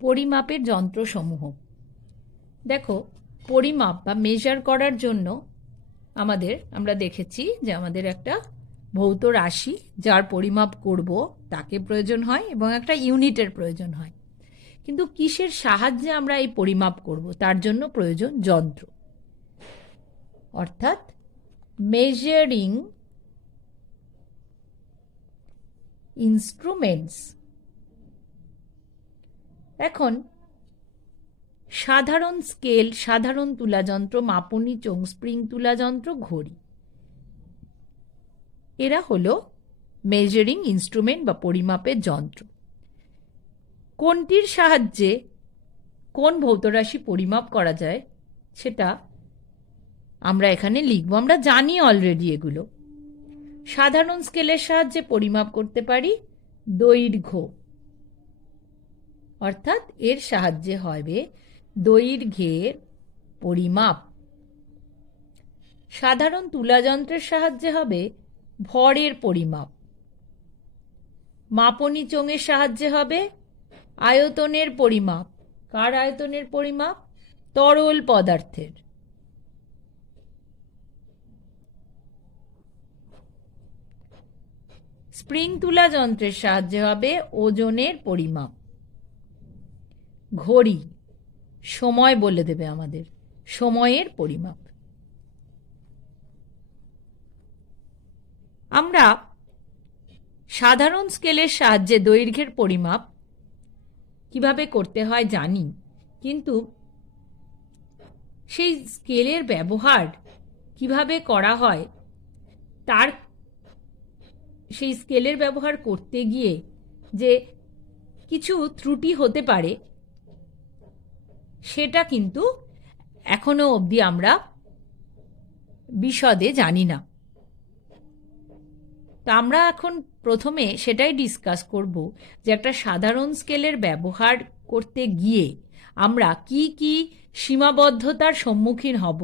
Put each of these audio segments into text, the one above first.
পরিমাপের যন্ত্রসমূহ। দেখো, পরিমাপ বা মেজার করার জন্য আমরা দেখেছি যে আমাদের একটা ভৌত রাশি যার পরিমাপ করব তাকে প্রয়োজন হয় এবং একটা ইউনিটের প্রয়োজন হয়। কিন্তু কিসের সাহায্যে আমরা এই পরিমাপ করব তার জন্য প্রয়োজন যন্ত্র, অর্থাৎ মেজারিং ইনস্ট্রুমেন্টস। এখন সাধারণ স্কেল, সাধারণ তুলাযন্ত্র, মাপনী চোঙ, স্প্রিং তুলাযন্ত্র, ঘড়ি, এরা হলো মেজারিং ইনস্ট্রুমেন্ট বা পরিমাপের যন্ত্র। কোনটির সাহায্যে কোন ভৌতরাশি পরিমাপ করা যায় সেটা আমরা এখানে লিখব। আমরা জানি অলরেডি এগুলো। সাধারণ স্কেলের সাহায্যে পরিমাপ করতে পারি দৈর্ঘ্য, অর্থাৎ এর সাহায্যে হবে দৈর্ঘ্যের পরিমাপ। সাধারণ তুলাযন্ত্রের সাহায্যে হবে ভরের পরিমাপ। মাপনী চোঙের সাহায্যে হবে আয়তনের পরিমাপ। কার আয়তনের পরিমাপ? তরল পদার্থের। স্প্রিং তুলাযন্ত্রের সাহায্যে হবে ওজনের পরিমাপ। ঘড়ি সময় বলে দেবে আমাদের, সময়ের পরিমাপ। আমরা সাধারণ স্কেলের সাহায্যে দৈর্ঘ্যের পরিমাপ কিভাবে করতে হয় জানি, কিন্তু সেই স্কেলের ব্যবহার কিভাবে করা হয় সেই স্কেলের ব্যবহার করতে গিয়ে যে কিছু ত্রুটি হতে পারে সেটা কিন্তু এখনো অবধি আমরা বিশদে জানি না। তা আমরা এখন প্রথমে সেটাই ডিসকাস করব যে একটা সাধারণ স্কেলের ব্যবহার করতে গিয়ে আমরা কি কি সীমাবদ্ধতার সম্মুখীন হব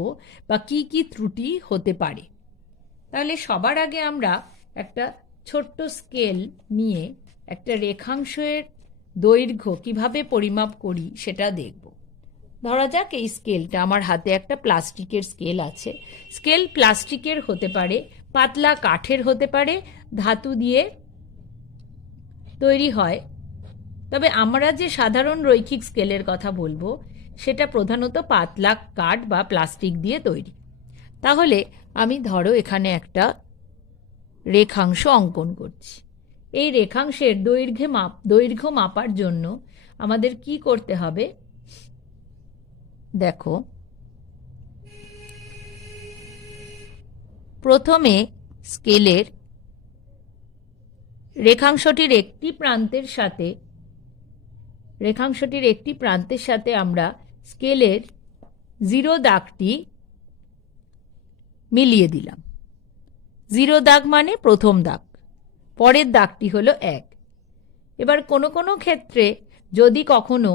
বা কি কি ত্রুটি হতে পারে। তাহলে সবার আগে আমরা একটা ছোট্ট স্কেল নিয়ে একটা রেখাংশের দৈর্ঘ্য কিভাবে পরিমাপ করি সেটা দেখব। ধরা যাক এই স্কেলটা, আমার হাতে একটা প্লাস্টিকের স্কেল আছে। স্কেল প্লাস্টিকের হতে পারে, পাতলা কাঠের হতে পারে, ধাতু দিয়ে তৈরি হয়। তবে আমরা যে সাধারণ রৈখিক স্কেলের কথা বলবো সেটা প্রধানত পাতলা কাঠ বা প্লাস্টিক দিয়ে তৈরি। তাহলে আমি ধরো এখানে একটা রেখাংশ অঙ্কন করছি। এই রেখাংশের দৈর্ঘ্য মাপার জন্য আমাদের কি করতে হবে? দেখো, প্রথমে স্কেলের রেখাংশটির একটি প্রান্তের সাথে আমরা স্কেলের 0 দাগটি মিলিয়ে দিলাম। 0 দাগ মানে প্রথম দাগ, পরের দাগটি হলো 1। এবার কোনো কোনো ক্ষেত্রে যদি কখনো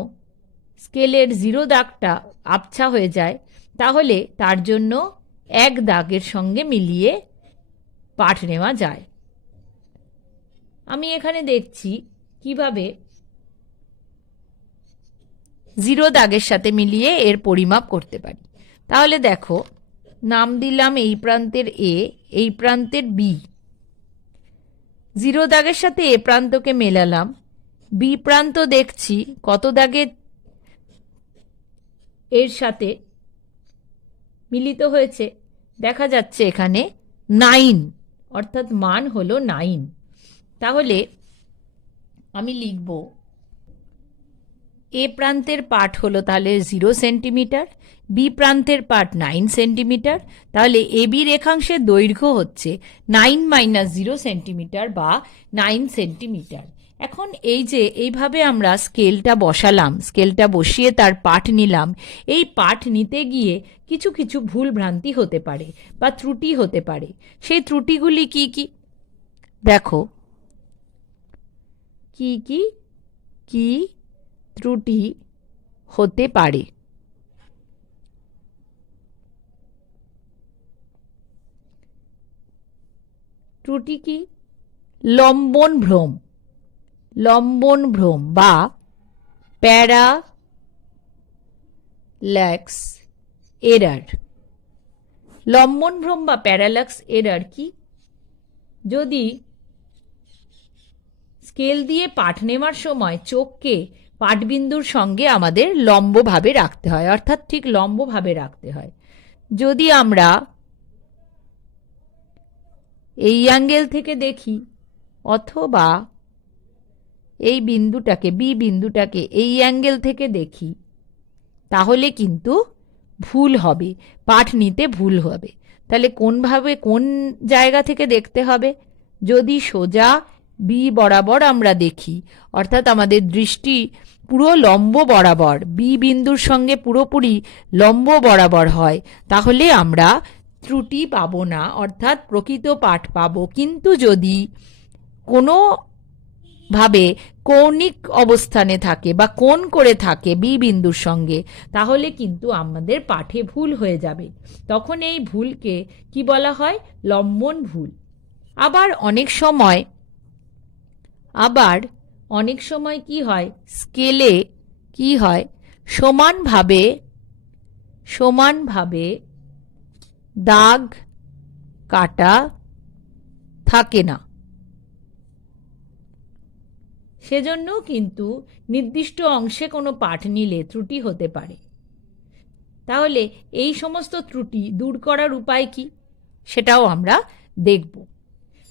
স্কেলের 0 দাগটা আবছা হয়ে যায় তাহলে তার জন্য 1 দাগের সঙ্গে মিলিয়ে পাঠ নেওয়া যায়। আমি এখানে দেখছি কিভাবে 0 দাগের সাথে মিলিয়ে এর পরিমাপ করতে পারি। তাহলে দেখো, নাম দিলাম এই প্রান্তের এ, এই প্রান্তের বি। 0 দাগের সাথে এ প্রান্তকে মেলালাম, বি প্রান্ত দেখছি কত দাগে এর সাথে মিলিত হয়েছে। দেখা যাচ্ছে এখানে 9, অর্থাৎ মান হলো 9। তাহলে আমি লিখব এ প্রান্তের পাঠ হলো তাহলে 0 সেন্টিমিটার, বি প্রান্তের পাঠ 9 সেন্টিমিটার। তাহলে এবি রেখাংশের দৈর্ঘ্য হচ্ছে 9 - 0 সেন্টিমিটার বা 9 সেন্টিমিটার। এখন এই যে এইভাবে আমরা স্কেলটা বসালাম, স্কেলটা বসিয়ে তার পাঠ নিলাম। এই পাঠ নিতে গিয়ে কিছু কিছু ভুল ভ্রান্তি হতে পারে বা ত্রুটি হতে পারে। সেই ত্রুটিগুলি কি কি? দেখো কি কি কি ত্রুটি হতে পারে। ত্রুটি কি? লম্বন ভ্রম বা প্যারাল্যাক্স এরার। লম্বনভ্রম বা প্যারাল্যাক্স এরার কি? যদি স্কেল দিয়ে পাঠ নেওয়ার সময় চোখকে পাঠবিন্দুর সঙ্গে আমাদের লম্বভাবে রাখতে হয়, অর্থাৎ ঠিক লম্বভাবে রাখতে হয়। যদি আমরা এই অ্যাঙ্গেল থেকে দেখি অথবা এই বিন্দুটাকে বি বিন্দুটাকে এই অ্যাঙ্গেল থেকে দেখি, তাহলে কিন্তু ভুল হবে, পাঠ নিতে ভুল হবে। তাহলে কোন জায়গা থেকে দেখতে হবে? যদি সোজা বি বরাবর আমরা দেখি, অর্থাৎ আমাদের দৃষ্টি পুরো লম্ব বরাবর বি বিন্দুর সঙ্গে পুরোপুরি লম্ব বরাবর হয়, তাহলে আমরা ত্রুটি পাবো না, অর্থাৎ প্রকৃত পাঠ পাবো। কিন্তু যদি কোনো ভাবে কৌণিক অবস্থানে থাকে বা কোণ করে থাকে বি বিন্দুর সঙ্গে, তাহলে কিন্তু আমাদের পাঠে ভুল হয়ে যাবে। তখন এই ভুলকে কি বলা হয়? লম্বন ভুল। আবার অনেক সময় কি হয়, স্কেলে কি হয়, সমানভাবে দাগ কাটা থাকে না, সেজন্য কিন্তু নির্দিষ্ট অংশে কোনো পাঠ নিলে ত্রুটি হতে পারে। তাহলে এই সমস্ত ত্রুটি দূর করার উপায় কি, সেটাও আমরা দেখব।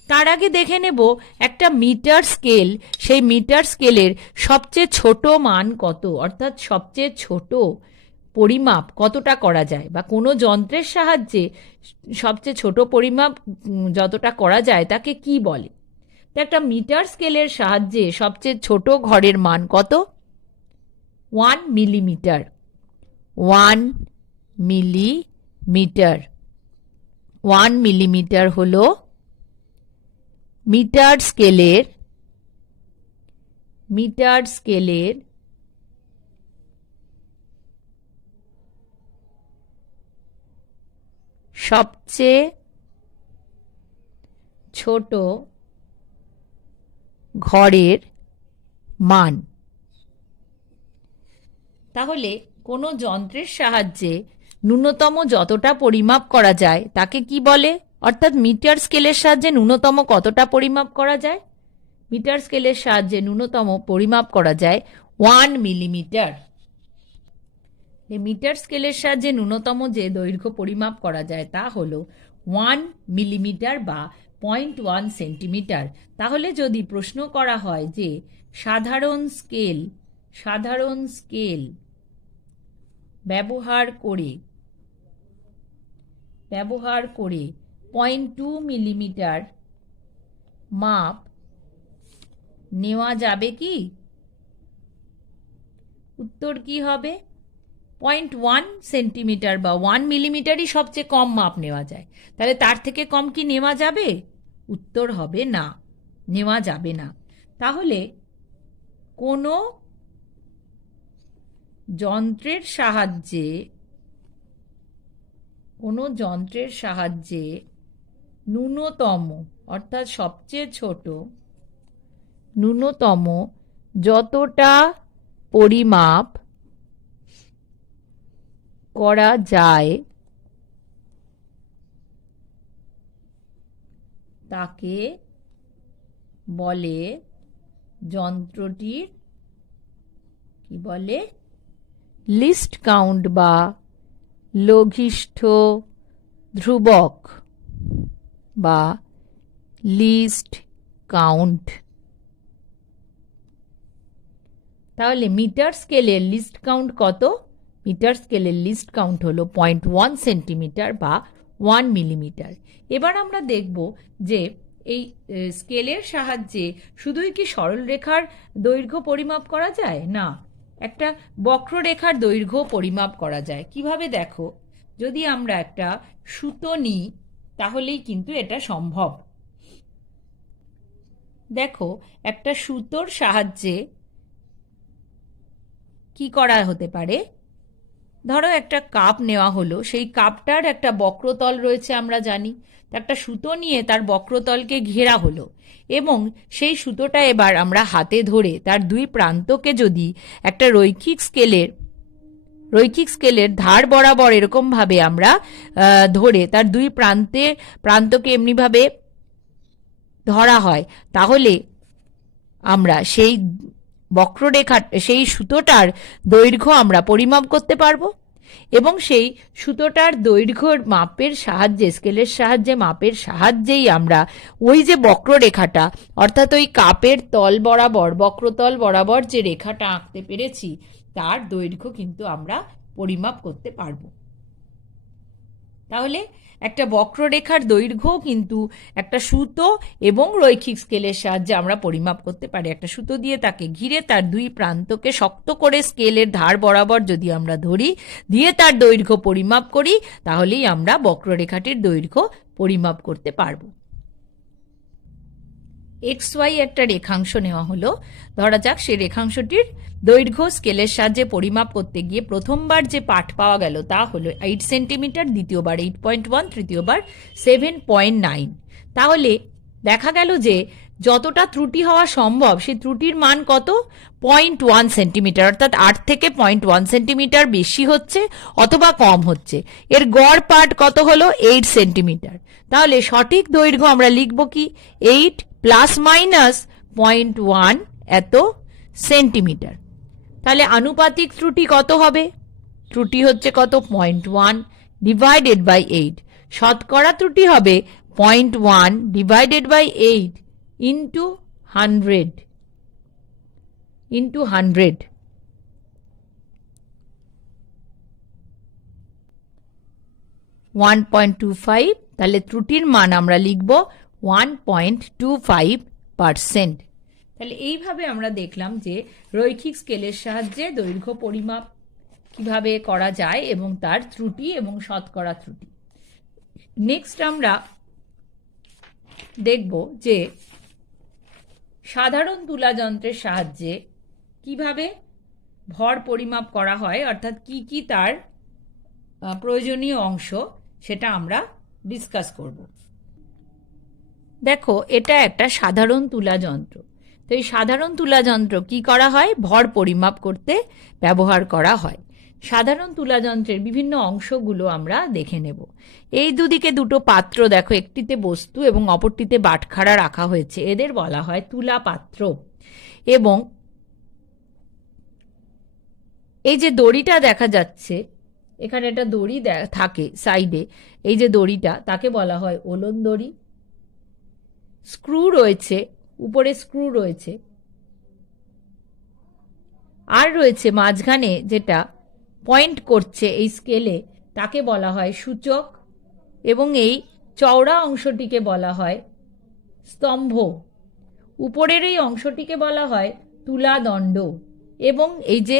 তার আগে দেখে নেব একটা মিটার স্কেল, সেই মিটার স্কেলের সবচেয়ে ছোট মান কত, অর্থাৎ সবচেয়ে ছোট পরিমাপ কতটা করা যায়, বা কোনো যন্ত্রের সাহায্যে সবচেয়ে ছোট পরিমাপ যতটা করা যায় তাকে কি বলে? তো একটা মিটার স্কেলের সাহায্যে সবচেয়ে ছোট ঘরের মান কত? 1 মিলিমিটার। 1 মিলিমিটার 1 মিলিমিটার হলো মিটার স্কেলের সবচেয়ে ছোট ঘরের মান। তাহলে কোনো যন্ত্রের সাহায্যে ন্যূনতম যতটা পরিমাপ করা যায় তাকে কি বলে? অর্থাৎ মিটার স্কেলের সাহায্যে ন্যূনতম কতটা পরিমাপ করা যায়? মিটার স্কেলের সাহায্যে ন্যূনতম পরিমাপ করা যায় 1 মিলিমিটার। মিটার স্কেলের সাহায্যে ন্যূনতম যে দৈর্ঘ্য পরিমাপ করা যায় তা হলো 1 মিলিমিটার বা 0.1 সেন্টিমিটার। তাহলে যদি প্রশ্ন করা হয় যে সাধারণ স্কেল ব্যবহার করে 0.2 মিলিমিটার মাপ নেওয়া যাবে কি? উত্তর কি হবে? 0.1 সেন্টিমিটার বা 1 মিলিমিটারই সবচেয়ে কম মাপ নেওয়া যায়। তাহলে তার থেকে কম কি নেওয়া যাবে? উত্তর হবে না, নেওয়া যাবে না। তাহলে কোনো যন্ত্রের সাহায্যে ন্যূনতম, অর্থাৎ সবচেয়ে ছোট ন্যূনতম যতটা পরিমাপ করা যায় তাকে বলে যন্ত্রটির কি বলে? লিস্ট কাউন্ট বা লঘিষ্ঠ ধ্রুবক বা লিস্ট কাউন্ট। তাহলে মিটার স্কেলের লিস্ট কাউন্ট কত? মিটার স্কেলের লিস্ট কাউন্ট হলো 0.1 সেন্টিমিটার বা 1 মিলিমিটার। এবার আমরা দেখব যে এই স্কেলের সাহায্যে শুধুই কি সরলরেখার দৈর্ঘ্য পরিমাপ করা যায়? না, একটা বক্ররেখার দৈর্ঘ্য পরিমাপ করা যায়। কিভাবে? দেখো, যদি আমরা একটা সুতো নিই তাহলেই কিন্তু এটা সম্ভব। দেখো, একটা সুতোর সাহায্যে কি করা হতে পারে? ধরো একটা কাপ নেওয়া হলো, সেই কাপটার একটা বক্রতল রয়েছে আমরা জানি, একটা সুতো নিয়ে তার বক্রতলকে ঘেরা হলো এবং সেই সুতোটা এবার আমরা হাতে ধরে তার দুই প্রান্তকে যদি একটা রৈখিক স্কেলের ধার বরাবর এরকমভাবে আমরা ধরে তার দুই প্রান্তকে এমনিভাবে ধরা হয়, তাহলে আমরা সেই বক্ররেখা সেই সুতোটার দৈর্ঘ্য আমরা পরিমাপ করতে পারবো এবং সেই সুতোটার দৈর্ঘ্যর মাপের সাহায্যে, স্কেলের সাহায্যে মাপের সাহায্যেই আমরা ওই যে বক্ররেখাটা, অর্থাৎ ওই কাপের তল বরাবর বক্রতল বরাবর যে রেখাটা আঁকতে পেরেছি তার দৈর্ঘ্য কিন্তু আমরা পরিমাপ করতে পারবো। তাহলে একটা বক্ররেখার দৈর্ঘ্য কিন্তু একটা সুতো এবং রৈখিক স্কেলের সাহায্যে আমরা পরিমাপ করতে পারি। একটা সুতো দিয়ে তাকে ঘিরে তার দুই প্রান্তকে শক্ত করে স্কেলের ধার বরাবর যদি আমরা ধরি, দিয়ে তার দৈর্ঘ্য পরিমাপ করি, তাহলেই আমরা বক্ররেখাটির দৈর্ঘ্য পরিমাপ করতে পারবো। XY একটা রেখাংশ নেওয়া হলো, ধরা যাক সেই রেখাংশটির দৈর্ঘ্য স্কেলের সাহায্যে পরিমাপ করতে গিয়ে প্রথমবার যে পাঠ পাওয়া গেল তা হলো 8 সেন্টিমিটার, দ্বিতীয়বার 8.1, তৃতীয়বার 7.9। তাহলে দেখা গেল যে যতটা ত্রুটি হওয়া সম্ভব সেই ত্রুটির মান কত? 0.1 সেন্টিমিটার, অর্থাৎ 8 থেকে 0.1 সেন্টিমিটার বেশি হচ্ছে অথবা কম হচ্ছে। এর গড় পাঠ কত হলো? 8 সেন্টিমিটার। তাহলে সঠিক দৈর্ঘ্য আমরা লিখব কি? 8 প্লাস মাইনাস 0.1 এত সেন্টিমিটার। তাহলে আনুপাতিক ত্রুটি কত হবে? ত্রুটি হচ্ছে কত? 0.1 ডিভাইডেড বাই 8। শতকরা ত্রুটি হবে 0.1 ডিভাইডেড বাই 8 ইন্টু 100 1.25। তাহলে ত্রুটির মান আমরা লিখব 1.25%। তাহলে এইভাবে আমরা দেখলাম যে রৈখিক স্কেলের সাহায্যে দৈর্ঘ্য পরিমাপ কিভাবে করা যায় এবং তার ত্রুটি এবং শতকরা ত্রুটি। নেক্সট আমরা দেখব যে সাধারণ তুলা যন্ত্রের সাহায্যে কিভাবে ভর পরিমাপ করা হয়, অর্থাৎ কি কি তার প্রয়োজনীয় অংশ, সেটা আমরা ডিসকাস করব। দেখো, এটা একটা সাধারণ তুলা যন্ত্র। তো এই সাধারণ তুলা যন্ত্র কি করা হয়? ভর পরিমাপ করতে ব্যবহার করা হয়। সাধারণ তুলা যন্ত্রের বিভিন্ন অংশগুলো আমরা দেখে নেব। এই দুদিকে দুটো পাত্র দেখো, একটিতে বস্তু এবং অপরটিতে বাটখারা রাখা হয়েছে, এদের বলা হয় তুলা পাত্র। এবং এই যে দড়িটা দেখা যাচ্ছে, এখানে একটা দড়ি থাকে সাইডে, এই যে দড়িটা, তাকে বলা হয় ওলন দড়ি। স্ক্রু রয়েছে, উপরে স্ক্রু রয়েছে, আর রয়েছে মাঝখানে যেটা পয়েন্ট করছে এই স্কেলে, তাকে বলা হয় সূচক, এবং এই চওড়া অংশটিকে বলা হয় স্তম্ভ। উপরের এই অংশটিকে বলা হয় তুলাদণ্ড, এবং এই যে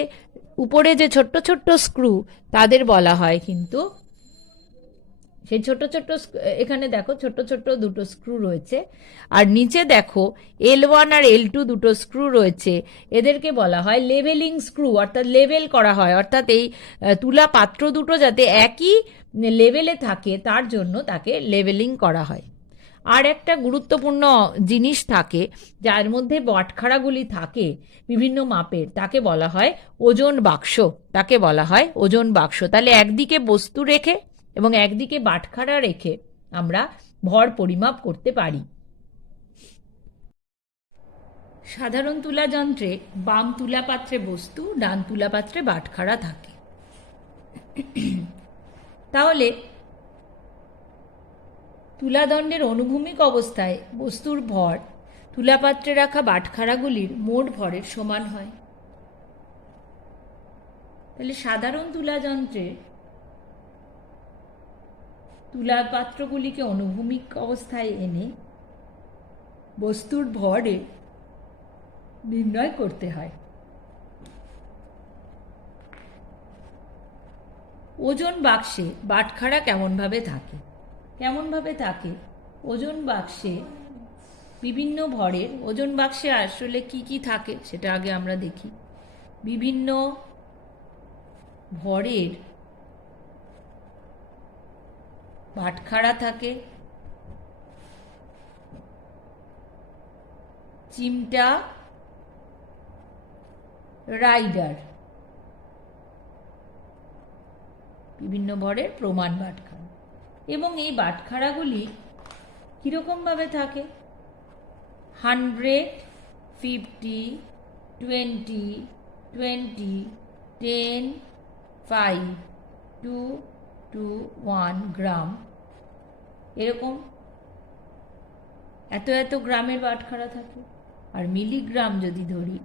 উপরে যে ছোট্ট ছোট্ট স্ক্রু, তাদের বলা হয় কিন্তু সেই ছোট ছোট, এখানে দেখো ছোট ছোট দুটো স্ক্রু রয়েছে, আর নিচে দেখো L1 আর L2 দুটো স্ক্রু রয়েছে, এদেরকে বলা হয় লেভেলিং স্ক্রু, অর্থাৎ লেভেল করা হয়, অর্থাৎ এই তুলা পাত্র দুটো যাতে একই লেভেলে থাকে তার জন্য তাকে লেভেলিং করা হয়। আর একটা গুরুত্বপূর্ণ জিনিস থাকে যার মধ্যে বাটখারাগুলি থাকে বিভিন্ন মাপের, তাকে বলা হয় ওজন বাক্স। তাকে বলা হয় ওজন বাক্স। তাহলে একদিকে বস্তু রেখে এবং একদিকে বাটখারা রেখে আমরা ভর পরিমাপ করতে পারি। সাধারণ তুলা যন্ত্রে বাম তুলা পাত্রে বস্তু, ডান তুলা পাত্রে বাটখারা থাকে। তাহলে তুলাদণ্ডের অনুভূমিক অবস্থায় বস্তুর ভর তুলাপাত্রে রাখা বাটখারাগুলির মোট ভরের সমান হয়। তাহলে সাধারণ তুলা যন্ত্রে তুলাপাত্রগুলিকে অনুভূমিক অবস্থায় এনে বস্তুর ভরে নির্ণয় করতে হয়। ওজন বাক্সে বাটখারা কেমনভাবে থাকে? ওজন বাক্সে বিভিন্ন ভরের, ওজন বাক্সে আসলে কি কি থাকে সেটা আগে আমরা দেখি। বিভিন্ন ভরের বাটখারা থাকে, চিমটা, রাইডার, বিভিন্ন ভরের প্রমাণ বাটখারা। এবং এই বাটখারাগুলি কীরকমভাবে থাকে? 100, 50, 20, 20, 10, 5, 2, 2, 1 গ্রাম, এরকম এত এত গ্রামের বাটখারা থাকে। আর মিলিগ্রাম যদি ধরি,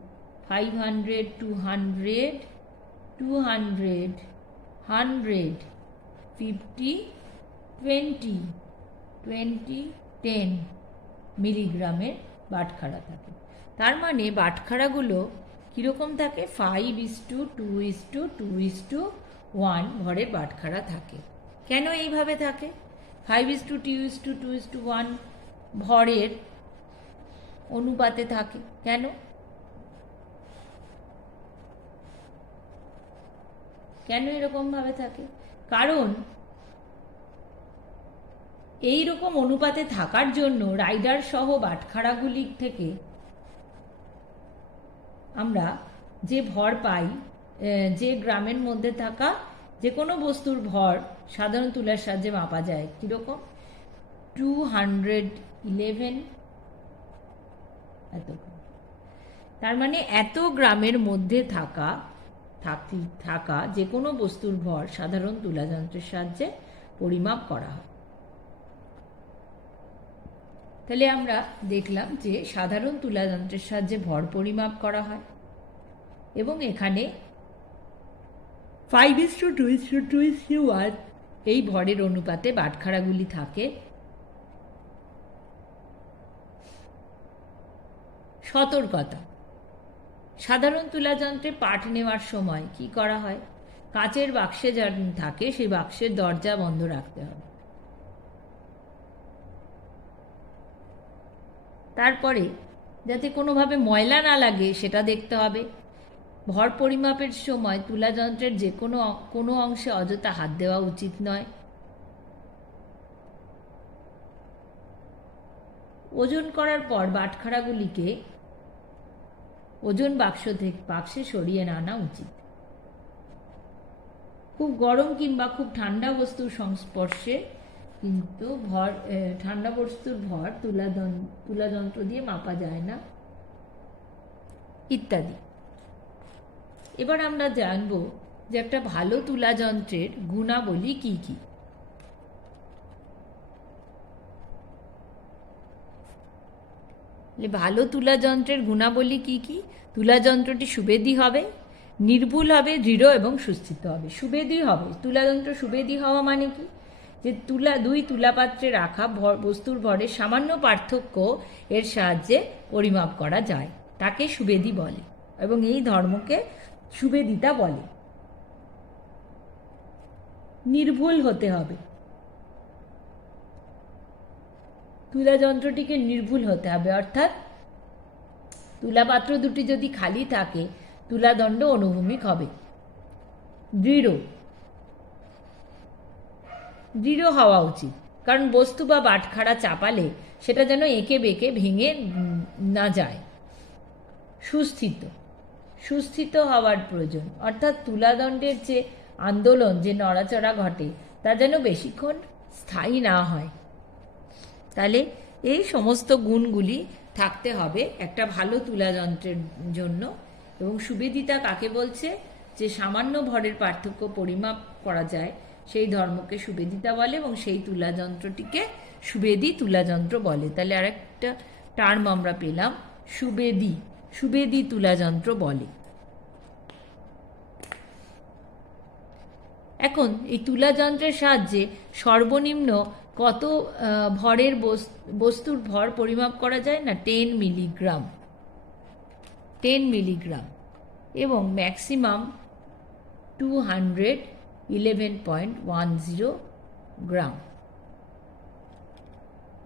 500, 200, 200, 100, 50, 20, 20, 10 মিলিগ্রামের বাটখারা থাকে। তার মানে বাটখারাগুলো কীরকম থাকে? 5:2:2:2:1 ভরের বাটখারা থাকে। কেন এইভাবে থাকে? 5:2:2:1 ভরের অনুপাতে থাকে। কেন? কেন এরকমভাবে থাকে? কারণ এই রকম অনুপাতে থাকার জন্য রাইডার সহ বাটখারাগুলি থেকে আমরা যে ভর পাই, যে গ্রামের মধ্যে থাকা যে কোনো বস্তুর ভর সাধারণ তুলার সাহায্যে মাপা যায়। কীরকম? 211 এত। তার মানে এত গ্রামের মধ্যে থাকা যে কোনো বস্তুর ভর সাধারণ তুলাযন্ত্রের সাহায্যে পরিমাপ করা হয়। তাহলে আমরা দেখলাম যে সাধারণ তুলাযন্ত্রের সাহায্যে ভর পরিমাপ করা হয় এবং এখানে 5:2:2:1 এই ভরের অনুপাতে বাটখারাগুলি থাকে। সতর্কতা: সাধারণ তুলাযন্ত্রে পাঠ নেওয়ার সময় কি করা হয়? কাচের বাক্সে যা থাকে সেই বাক্সের দরজা বন্ধ রাখতে হবে। তারপরে যাতে কোনোভাবে ময়লা না লাগে সেটা দেখতে হবে। ভর পরিমাপের সময় তুলাযন্ত্রের যে কোনো অংশে অযথা হাত দেওয়া উচিত নয়। ওজন করার পর বাটখারাগুলিকে ওজন বাক্সে সরিয়ে আনা উচিত। খুব গরম কিংবা খুব ঠান্ডা বস্তুর সংস্পর্শে কিন্তু ঠান্ডা বস্তুর ভর তুলাযন্ত্র দিয়ে মাপা যায় না, ইত্যাদি। এবার আমরা জানব যে একটা ভালো তুলাযন্ত্রের গুণাবলী কি কি। ভালো তুলাযন্ত্রের গুণাবলী কি কি? তুলাযন্ত্রটি সুবেদী হবে, নির্ভুল হবে, দৃঢ় এবং সুস্থিত হবে। সুবেদী হবে। তুলাযন্ত্র সুবেদী হওয়া মানে কি? যে দুই তুলাপাত্রে রাখা বস্তুর ভরের সামান্য পার্থক্য এর সাহায্যে পরিমাপ করা যায়, তাকে সুবেদী বলে এবং এই ধর্মকে সুবেদিতা বলে। নির্ভুল হতে হবে। তুলাযন্ত্রটিকে নির্ভুল হতে হবে, অর্থাৎ তুলাপাত্র দুটি যদি খালি থাকে তুলাদণ্ড অনুভূমিক হবে। দৃঢ় হওয়া উচিত, কারণ বস্তু বা বাটখারা চাপালে সেটা যেন এঁকে বেঁকে ভেঙে না যায়। সুস্থিত হওয়ার প্রয়োজন, অর্থাৎ তুলাদণ্ডের যে আন্দোলন, যে নড়াচড়া ঘটে তা যেন বেশিক্ষণ স্থায়ী না হয়। তাহলে এই সমস্ত গুণগুলি থাকতে হবে একটা ভালো তুলাযন্ত্রের জন্য। এবং সুবেদিতা কাকে বলছে? যে সামান্য ভরের পার্থক্য পরিমাপ করা যায় সেই ধর্মকে সুবেদিতা বলে এবং সেই তুলাযন্ত্রটিকে সুবেদী তুলাযন্ত্র বলে। তাহলে আরেকটা টার্ম আমরা পেলাম, সুবেদী তুলাযন্ত্র বলে। এখন এই তুলাযন্ত্রের সাহায্যে সর্বনিম্ন কত ভরের বস্তুর ভর পরিমাপ করা যায়? না, 10 মিলিগ্রাম এবং ম্যাক্সিমাম 211.10 গ্রাম।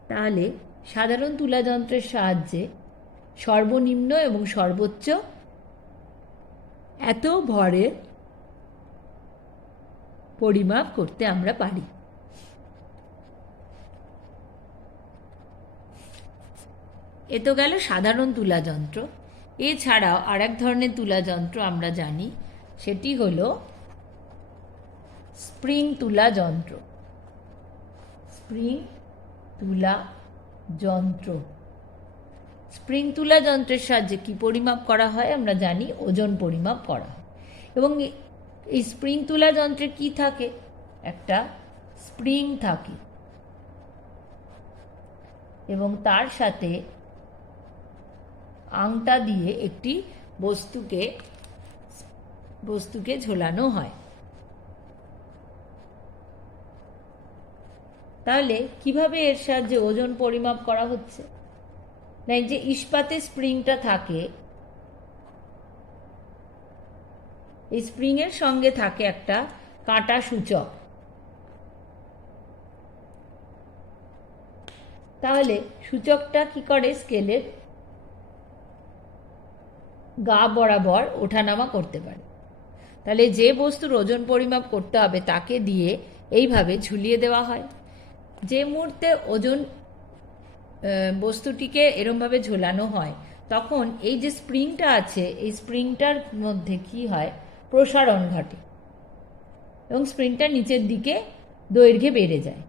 তাহলে সাধারণ তুলাযন্ত্রের সাহায্যে সর্বনিম্ন এবং সর্বোচ্চ এত ভরের পরিমাপ করতে আমরা পারি। এ তো গেল সাধারণ তুলা যন্ত্র। এছাড়াও আর এক ধরনের তুলা যন্ত্র আমরা জানি, সেটি হলো স্প্রিং তুলা যন্ত্র। স্প্রিং তুলা যন্ত্র। স্প্রিং তুলা যন্ত্রের সাহায্যে কি পরিমাপ করা হয় আমরা জানি, ওজন পরিমাপ করা হয়। এবং এই স্প্রিং তুলা যন্ত্রে কি থাকে, একটা স্প্রিং থাকে এবং তার সাথে আংটা দিয়ে একটি বস্তুকে ঝোলানো হয়। তাহলে কিভাবে এর সাহায্যে ওজন পরিমাপ করা হচ্ছে? না, যে ইস্পাতের স্প্রিংটা থাকে, এই স্প্রিং এর সঙ্গে থাকে একটা কাঁটা সূচক। তাহলে সূচকটা কি করে, স্কেলের গা বরাবর ওঠানামা করতে পারে। তাহলে যে বস্তুর ওজন পরিমাপ করতে হবে তাকে দিয়ে এইভাবে ঝুলিয়ে দেওয়া হয়। যে মুহূর্তে বস্তুটিকে এরমভাবে ঝোলানো হয়, তখন এই যে স্প্রিংটা আছে, এই স্প্রিংটার মধ্যে কি হয়, প্রসারণ ঘটে এবং স্প্রিংটা নিচের দিকে দৈর্ঘ্যে বেড়ে যায়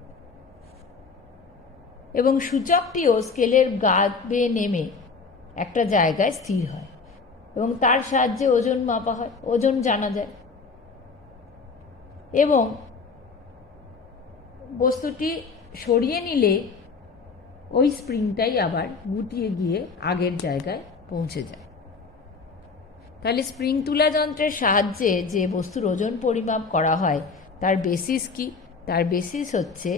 এবং সূচকটিও স্কেলের গা বেয়ে নেমে একটা জায়গায় স্থির হয় এবং তার সাহায্যে ওজন মাপা হয়, ওজন জানা যায়। এবং বস্তুটি সরিয়ে নিলে ওই স্প্রিংটাই আবার গুটিয়ে গিয়ে আগের জায়গায় পৌঁছে যায়। তাহলে স্প্রিং তুলা যন্ত্রের সাহায্যে যে বস্তুর ওজন পরিমাপ করা হয় তার বেসিস কি? তার বেসিস হচ্ছে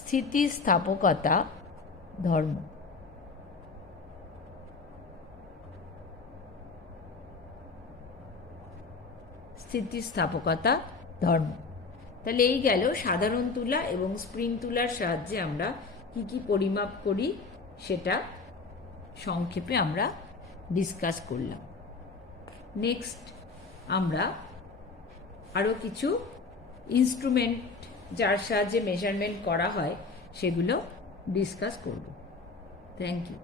স্থিতিস্থাপকতা ধর্ম। স্থিতিস্থাপকতা ধর্ম। তাহলে এই গেল সাধারণ তুলা এবং স্প্রিং তুলার সাহায্যে আমরা কি কি পরিমাপ করি সেটা সংক্ষেপে আমরা ডিসকাস করলাম। নেক্সট আমরা আরও কিছু ইনস্ট্রুমেন্ট যার সাহায্যে মেজারমেন্ট করা হয় সেগুলো ডিসকাস করব। Thank you.